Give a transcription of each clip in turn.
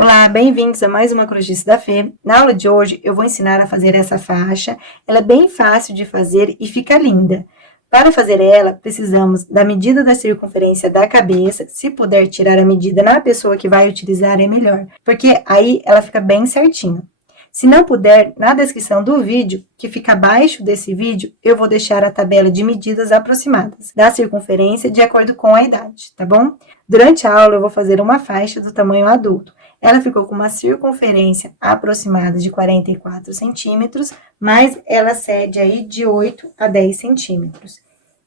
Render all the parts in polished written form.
Olá, bem-vindos a mais uma Crochês da Fê. Na aula de hoje eu vou ensinar a fazer essa faixa. Ela é bem fácil de fazer e fica linda. Para fazer ela, precisamos da medida da circunferência da cabeça. Se puder tirar a medida na pessoa que vai utilizar, é melhor, porque aí ela fica bem certinho. Se não puder, na descrição do vídeo, que fica abaixo desse vídeo, eu vou deixar a tabela de medidas aproximadas da circunferência de acordo com a idade, tá bom? Durante a aula, eu vou fazer uma faixa do tamanho adulto. Ela ficou com uma circunferência aproximada de 44 centímetros, mas ela cede aí de 8 a 10 centímetros.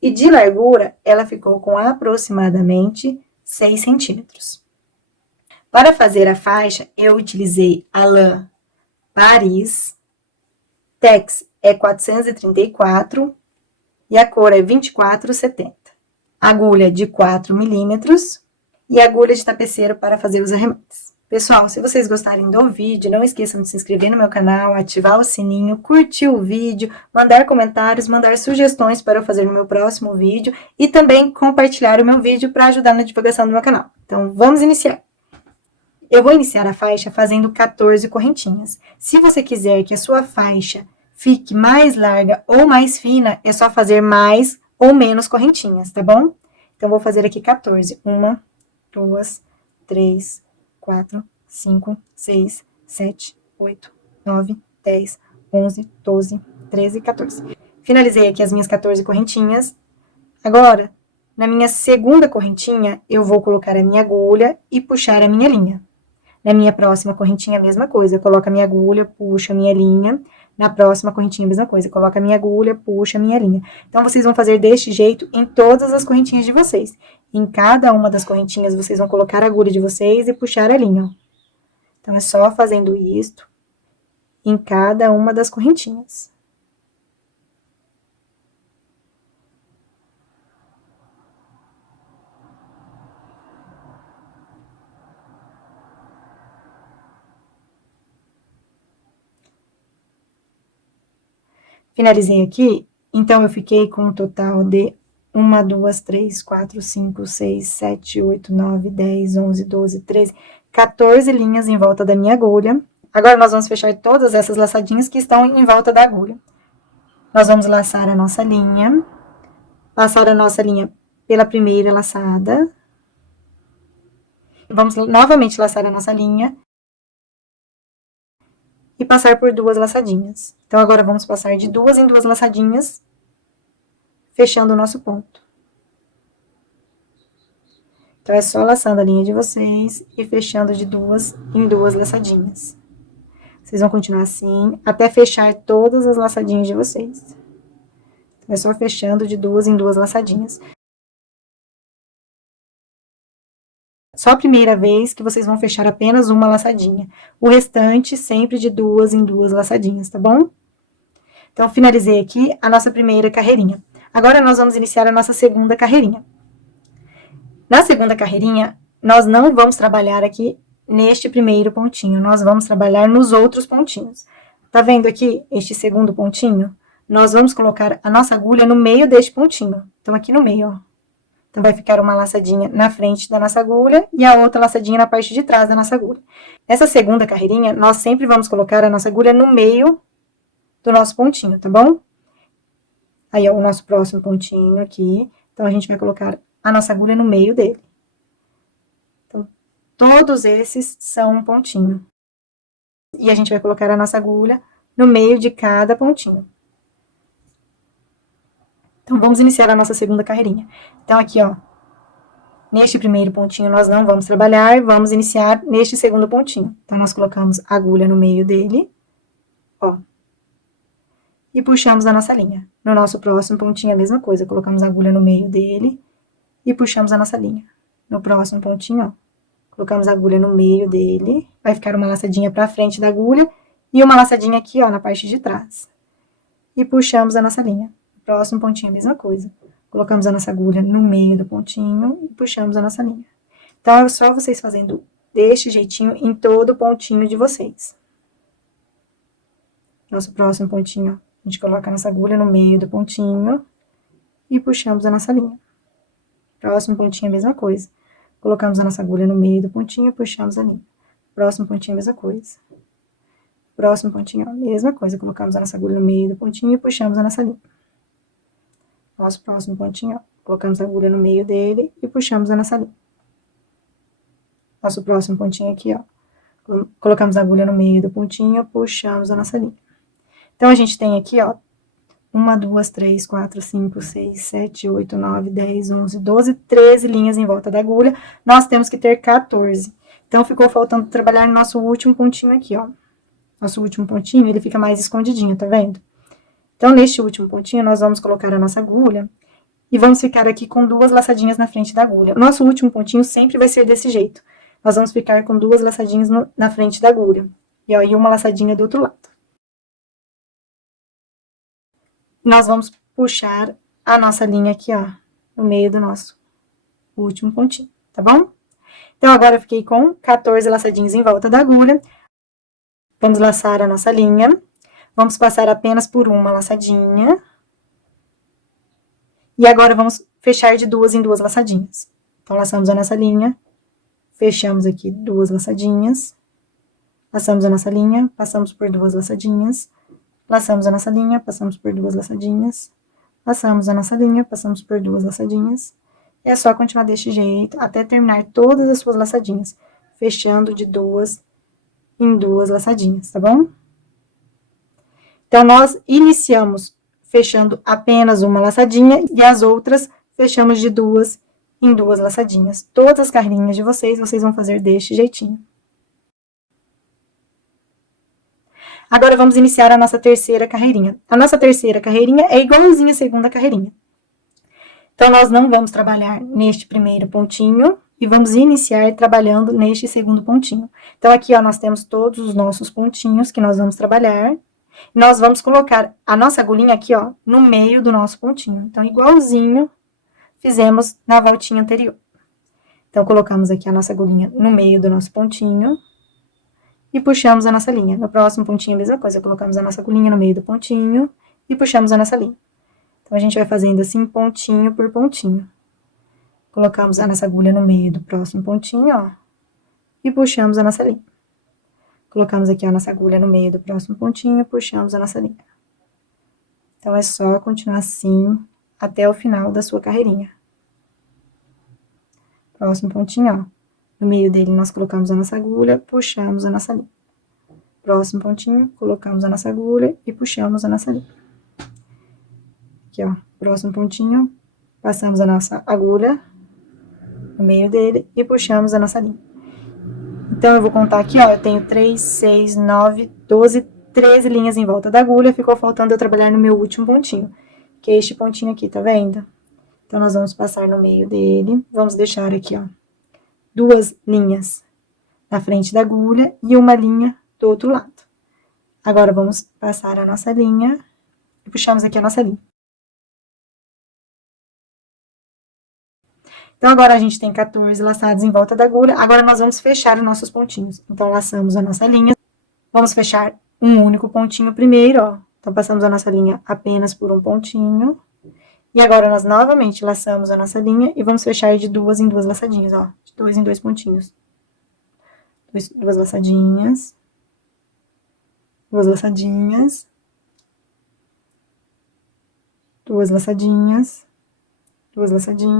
E de largura, ela ficou com aproximadamente 6 centímetros. Para fazer a faixa, eu utilizei a lã Paris, Tex é 434 e a cor é 24,70. Agulha de 4 milímetros e agulha de tapeceiro para fazer os arremates. Pessoal, se vocês gostarem do vídeo, não esqueçam de se inscrever no meu canal, ativar o sininho, curtir o vídeo, mandar comentários, mandar sugestões para eu fazer no meu próximo vídeo e também compartilhar o meu vídeo para ajudar na divulgação do meu canal. Então, vamos iniciar! Eu vou iniciar a faixa fazendo 14 correntinhas. Se você quiser que a sua faixa fique mais larga ou mais fina, é só fazer mais ou menos correntinhas, tá bom? Então, vou fazer aqui 14. 1, 2, 3, 4, 5, 6, 7, 8, 9, 10, 11, 12, 13, 14. Finalizei aqui as minhas 14 correntinhas. Agora, na minha segunda correntinha, eu vou colocar a minha agulha e puxar a minha linha. Na minha próxima correntinha, a mesma coisa. Eu coloco a minha agulha, puxo a minha linha. Na próxima correntinha, a mesma coisa. Coloco a minha agulha, puxo a minha linha. Então, vocês vão fazer deste jeito em todas as correntinhas de vocês. Em cada uma das correntinhas, vocês vão colocar a agulha de vocês e puxar a linha, ó. Então, é só fazendo isto em cada uma das correntinhas. Finalizei aqui, então, eu fiquei com um total de 1, 2, 3, 4, 5, 6, 7, 8, 9, 10, 11, 12, 13, 14 linhas em volta da minha agulha. Agora, nós vamos fechar todas essas laçadinhas que estão em volta da agulha. Nós vamos laçar a nossa linha, passar a nossa linha pela primeira laçada. Vamos novamente laçar a nossa linha e passar por 2 laçadinhas. Então, agora vamos passar de 2 em 2 laçadinhas, fechando o nosso ponto. Então, é só laçando a linha de vocês e fechando de 2 em 2 laçadinhas. Vocês vão continuar assim, até fechar todas as laçadinhas de vocês. Então, é só fechando de 2 em 2 laçadinhas. Só a primeira vez que vocês vão fechar apenas uma laçadinha. O restante, sempre de 2 em 2 laçadinhas, tá bom? Então, finalizei aqui a nossa primeira carreirinha. Agora, nós vamos iniciar a nossa segunda carreirinha. Na segunda carreirinha, nós não vamos trabalhar aqui neste primeiro pontinho, nós vamos trabalhar nos outros pontinhos. Tá vendo aqui este segundo pontinho? Nós vamos colocar a nossa agulha no meio deste pontinho. Então, aqui no meio, ó. Então, vai ficar uma laçadinha na frente da nossa agulha e a outra laçadinha na parte de trás da nossa agulha. Nessa segunda carreirinha, nós sempre vamos colocar a nossa agulha no meio do nosso pontinho, tá bom? Aí, ó, o nosso próximo pontinho aqui. Então, a gente vai colocar a nossa agulha no meio dele. Então, todos esses são um pontinho. E a gente vai colocar a nossa agulha no meio de cada pontinho. Então, vamos iniciar a nossa segunda carreirinha. Então, aqui, ó, neste primeiro pontinho nós não vamos trabalhar, vamos iniciar neste segundo pontinho. Então, nós colocamos a agulha no meio dele, ó, e puxamos a nossa linha. No nosso próximo pontinho, a mesma coisa, colocamos a agulha no meio dele e puxamos a nossa linha. No próximo pontinho, ó, colocamos a agulha no meio dele, vai ficar uma laçadinha pra frente da agulha e uma laçadinha aqui, ó, na parte de trás. E puxamos a nossa linha. Próximo pontinho, a mesma coisa. Colocamos a nossa agulha no meio do pontinho e puxamos a nossa linha. Então, é só vocês fazendo deste jeitinho em todo o pontinho de vocês. Nosso próximo pontinho, ó, a gente coloca a nossa agulha no meio do pontinho e puxamos a nossa linha. Próximo pontinho, a mesma coisa. Colocamos a nossa agulha no meio do pontinho e puxamos a linha. Próximo pontinho, a mesma coisa. Próximo pontinho, a mesma coisa. Colocamos a nossa agulha no meio do pontinho e puxamos a nossa linha. Nosso próximo pontinho, ó, colocamos a agulha no meio dele e puxamos a nossa linha. Nosso próximo pontinho aqui, ó. Colocamos a agulha no meio do pontinho, puxamos a nossa linha. Então, a gente tem aqui, ó, 1, 2, 3, 4, 5, 6, 7, 8, 9, 10, 11, 12, 13 linhas em volta da agulha. Nós temos que ter 14. Então, ficou faltando trabalhar no nosso último pontinho aqui, ó. Nosso último pontinho, ele fica mais escondidinho, tá vendo? Então, neste último pontinho, nós vamos colocar a nossa agulha e vamos ficar aqui com 2 laçadinhas na frente da agulha. O nosso último pontinho sempre vai ser desse jeito. Nós vamos ficar com 2 laçadinhas na frente da agulha. E, ó, e uma laçadinha do outro lado. Nós vamos puxar a nossa linha aqui, ó, no meio do nosso último pontinho, tá bom? Então, agora eu fiquei com 14 laçadinhos em volta da agulha. Vamos laçar a nossa linha. Vamos passar apenas por uma laçadinha. E agora, vamos fechar de 2 em 2 laçadinhas. Então, laçamos a nossa linha. Fechamos aqui 2 laçadinhas. Laçamos a nossa linha, passamos por 2 laçadinhas. Laçamos a nossa linha, passamos por 2 laçadinhas. Laçamos a nossa linha, passamos por 2 laçadinhas. E é só continuar deste jeito até terminar todas as suas laçadinhas, fechando de 2 em 2 laçadinhas, tá bom? Então, nós iniciamos fechando apenas uma laçadinha e as outras fechamos de 2 em 2 laçadinhas. Todas as carreirinhas de vocês vão fazer deste jeitinho. Agora, vamos iniciar a nossa terceira carreirinha. A nossa terceira carreirinha é igualzinha à segunda carreirinha. Então, nós não vamos trabalhar neste primeiro pontinho e vamos iniciar trabalhando neste segundo pontinho. Então, aqui, ó, nós temos todos os nossos pontinhos que nós vamos trabalhar. Nós vamos colocar a nossa agulhinha aqui, ó, no meio do nosso pontinho. Então, igualzinho fizemos na voltinha anterior. Então, colocamos aqui a nossa agulhinha no meio do nosso pontinho e puxamos a nossa linha. No próximo pontinho, a mesma coisa, colocamos a nossa agulhinha no meio do pontinho e puxamos a nossa linha. Então, a gente vai fazendo assim, pontinho por pontinho. Colocamos a nossa agulha no meio do próximo pontinho, ó, e puxamos a nossa linha. Colocamos aqui a nossa agulha no meio do próximo pontinho, puxamos a nossa linha. Então, é só continuar assim até o final da sua carreirinha. Próximo pontinho, ó. No meio dele, nós colocamos a nossa agulha, puxamos a nossa linha. Próximo pontinho, colocamos a nossa agulha e puxamos a nossa linha. Aqui, ó. Próximo pontinho, passamos a nossa agulha no meio dele e puxamos a nossa linha. Então, eu vou contar aqui, ó, eu tenho 3, 6, 9, 12, 13 linhas em volta da agulha, ficou faltando eu trabalhar no meu último pontinho, que é este pontinho aqui, tá vendo? Então, nós vamos passar no meio dele, vamos deixar aqui, ó, 2 linhas na frente da agulha e uma linha do outro lado. Agora, vamos passar a nossa linha e puxamos aqui a nossa linha. Então, agora a gente tem 14 laçados em volta da agulha. Agora, nós vamos fechar os nossos pontinhos. Então, laçamos a nossa linha. Vamos fechar um único pontinho primeiro, ó. Então, passamos a nossa linha apenas por um pontinho. E agora, nós novamente laçamos a nossa linha e vamos fechar de 2 em 2 laçadinhas, ó. De 2 em 2 pontinhos. 2 laçadinhas. 2 laçadinhas. 2 laçadinhas. 2 laçadinhas.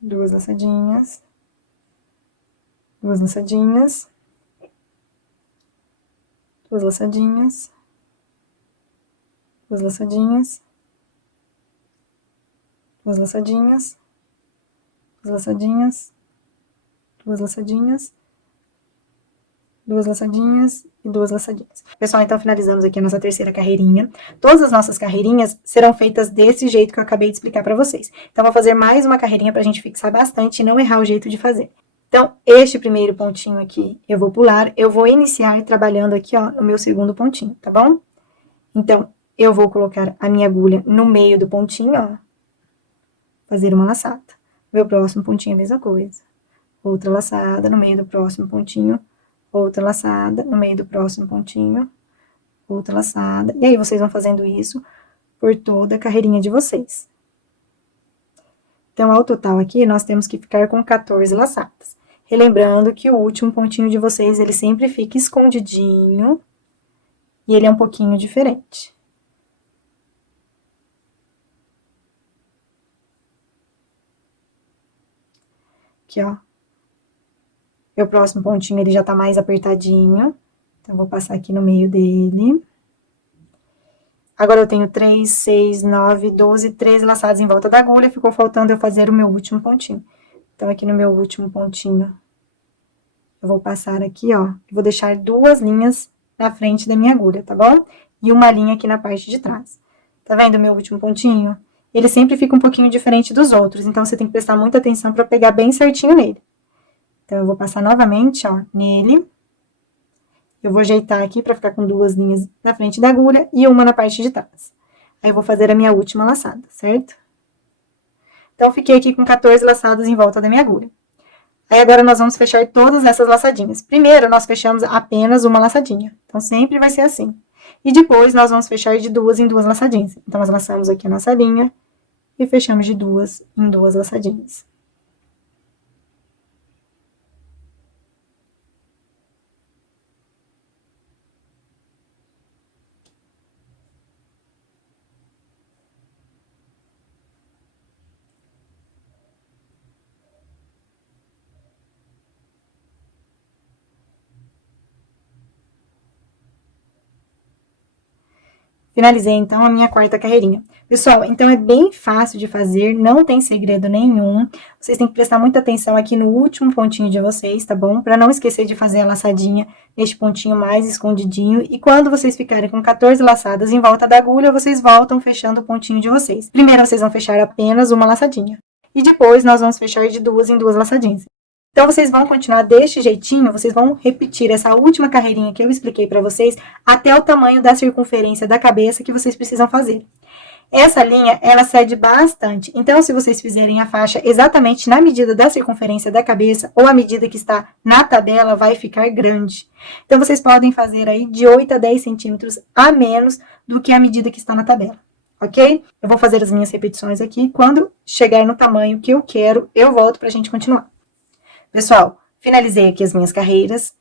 2 laçadinhas, 2 laçadinhas, 2 laçadinhas, 2 laçadinhas, 2 laçadinhas, 2 laçadinhas, 2 laçadinhas, 2 laçadinhas e 2 laçadinhas. Pessoal, então finalizamos aqui a nossa terceira carreirinha. Todas as nossas carreirinhas serão feitas desse jeito que eu acabei de explicar pra vocês. Então, vou fazer mais uma carreirinha pra gente fixar bastante e não errar o jeito de fazer. Então, este primeiro pontinho aqui, eu vou pular, eu vou iniciar trabalhando aqui, ó, no meu segundo pontinho, tá bom? Então, eu vou colocar a minha agulha no meio do pontinho, ó, fazer uma laçada. Meu próximo pontinho, a mesma coisa. Outra laçada no meio do próximo pontinho, outra laçada no meio do próximo pontinho, outra laçada. E aí, vocês vão fazendo isso por toda a carreirinha de vocês. Então, ao total aqui, nós temos que ficar com 14 laçadas. Relembrando que o último pontinho de vocês, ele sempre fica escondidinho e ele é um pouquinho diferente. Aqui, ó. Meu próximo pontinho, ele já tá mais apertadinho. Então, vou passar aqui no meio dele. Agora, eu tenho 3, 6, 9, 12, 13 laçados em volta da agulha. Ficou faltando eu fazer o meu último pontinho. Então, aqui no meu último pontinho, eu vou passar aqui, ó. Vou deixar 2 linhas na frente da minha agulha, tá bom? E uma linha aqui na parte de trás. Tá vendo o meu último pontinho? Ele sempre fica um pouquinho diferente dos outros. Então, você tem que prestar muita atenção pra pegar bem certinho nele. Então, eu vou passar novamente, ó, nele. Eu vou ajeitar aqui pra ficar com 2 linhas na frente da agulha e uma na parte de trás. Aí, eu vou fazer a minha última laçada, certo? Então, fiquei aqui com 14 laçadas em volta da minha agulha. Aí, agora, nós vamos fechar todas essas laçadinhas. Primeiro, nós fechamos apenas uma laçadinha. Então, sempre vai ser assim. E depois, nós vamos fechar de 2 em 2 laçadinhas. Então, nós laçamos aqui a nossa linha e fechamos de 2 em 2 laçadinhas. Finalizei, então, a minha quarta carreirinha. Pessoal, então é bem fácil de fazer, não tem segredo nenhum. Vocês têm que prestar muita atenção aqui no último pontinho de vocês, tá bom? Pra não esquecer de fazer a laçadinha neste pontinho mais escondidinho. E quando vocês ficarem com 14 laçadas em volta da agulha, vocês voltam fechando o pontinho de vocês. Primeiro, vocês vão fechar apenas uma laçadinha. E depois, nós vamos fechar de 2 em 2 laçadinhas. Então, vocês vão continuar deste jeitinho, vocês vão repetir essa última carreirinha que eu expliquei para vocês, até o tamanho da circunferência da cabeça que vocês precisam fazer. Essa linha, ela cede bastante. Então, se vocês fizerem a faixa exatamente na medida da circunferência da cabeça, ou a medida que está na tabela, vai ficar grande. Então, vocês podem fazer aí de 8 a 10 centímetros a menos do que a medida que está na tabela. Ok? Eu vou fazer as minhas repetições aqui. Quando chegar no tamanho que eu quero, eu volto para a gente continuar. Pessoal, finalizei aqui as minhas carreiras.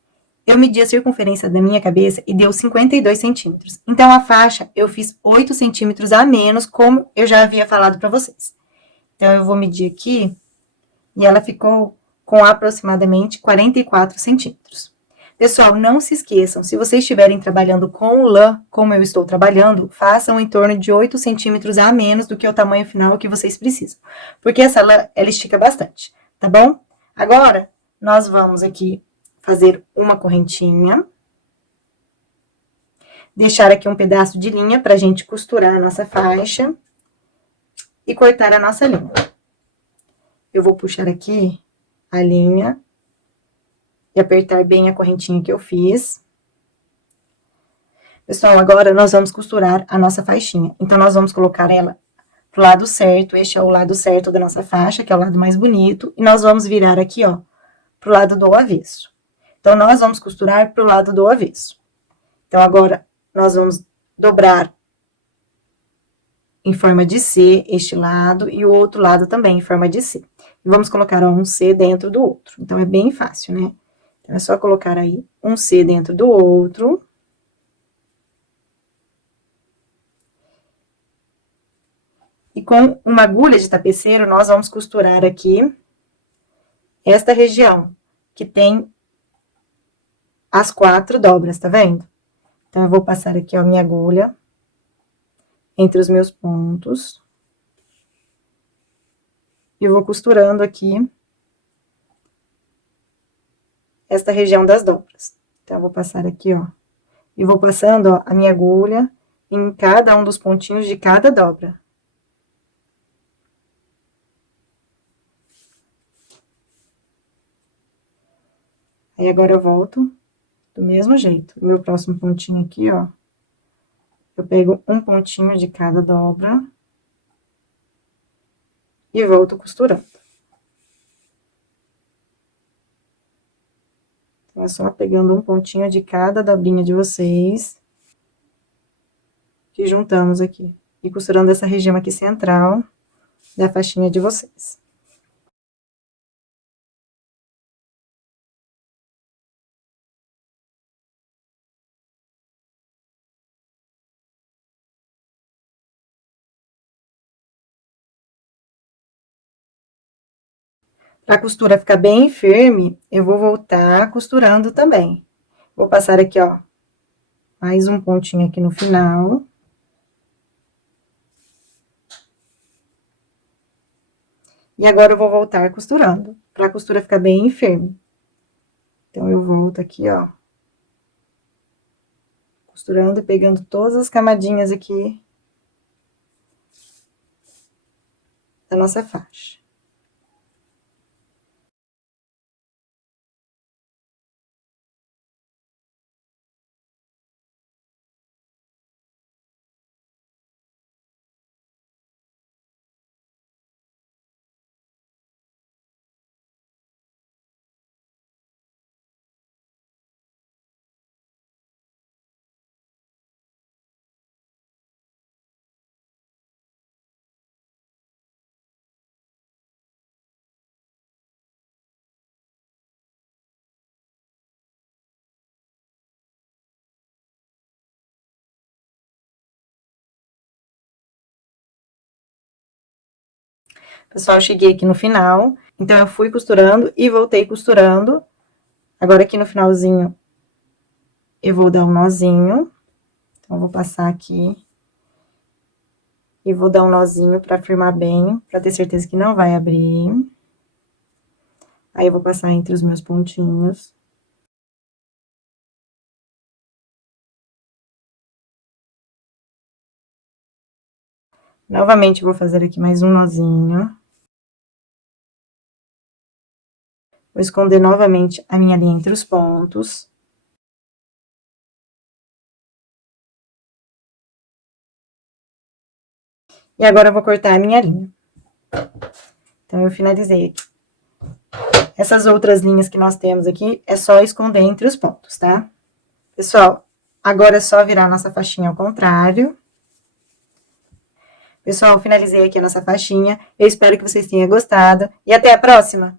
Eu medi a circunferência da minha cabeça e deu 52 centímetros. Então, a faixa eu fiz 8 centímetros a menos, como eu já havia falado para vocês. Então, eu vou medir aqui e ela ficou com aproximadamente 44 centímetros. Pessoal, não se esqueçam, se vocês estiverem trabalhando com lã, como eu estou trabalhando, façam em torno de 8 centímetros a menos do que o tamanho final que vocês precisam. Porque essa lã, ela estica bastante, tá bom? Agora, nós vamos aqui fazer uma correntinha. Deixar aqui um pedaço de linha pra gente costurar a nossa faixa. E cortar a nossa linha. Eu vou puxar aqui a linha. E apertar bem a correntinha que eu fiz. Pessoal, agora nós vamos costurar a nossa faixinha. Então, nós vamos colocar ela pro lado certo, este é o lado certo da nossa faixa, que é o lado mais bonito, e nós vamos virar aqui, ó, pro lado do avesso. Então, nós vamos costurar pro lado do avesso. Então, agora, nós vamos dobrar em forma de C este lado, e o outro lado também em forma de C. E vamos colocar, ó, um C dentro do outro. Então, é bem fácil, né? Então, é só colocar aí um C dentro do outro. E com uma agulha de tapeceiro, nós vamos costurar aqui esta região, que tem as 4 dobras, tá vendo? Então, eu vou passar aqui, ó, minha agulha entre os meus pontos. E eu vou costurando aqui esta região das dobras. Então, eu vou passar aqui, ó, e vou passando, ó, a minha agulha em cada um dos pontinhos de cada dobra. Aí, agora eu volto do mesmo jeito. O meu próximo pontinho aqui, ó, eu pego um pontinho de cada dobra e volto costurando. Então, é só pegando um pontinho de cada dobrinha de vocês, que juntamos aqui. E costurando essa região aqui central da faixinha de vocês. Pra costura ficar bem firme, eu vou voltar costurando também. Vou passar aqui, ó, mais um pontinho aqui no final. E agora eu vou voltar costurando, pra costura ficar bem firme. Então, eu volto aqui, ó. Costurando, pegando todas as camadinhas aqui da nossa faixa. Pessoal, cheguei aqui no final, então eu fui costurando e voltei costurando. Agora, aqui no finalzinho, eu vou dar um nozinho. Então, eu vou passar aqui. E vou dar um nozinho pra firmar bem, pra ter certeza que não vai abrir. Aí, eu vou passar entre os meus pontinhos. Novamente, eu vou fazer aqui mais um nozinho. Vou esconder novamente a minha linha entre os pontos. E agora, eu vou cortar a minha linha. Então, eu finalizei aqui. Essas outras linhas que nós temos aqui, é só esconder entre os pontos, tá? Pessoal, agora é só virar nossa faixinha ao contrário. Pessoal, finalizei aqui a nossa faixinha. Eu espero que vocês tenham gostado. E até a próxima!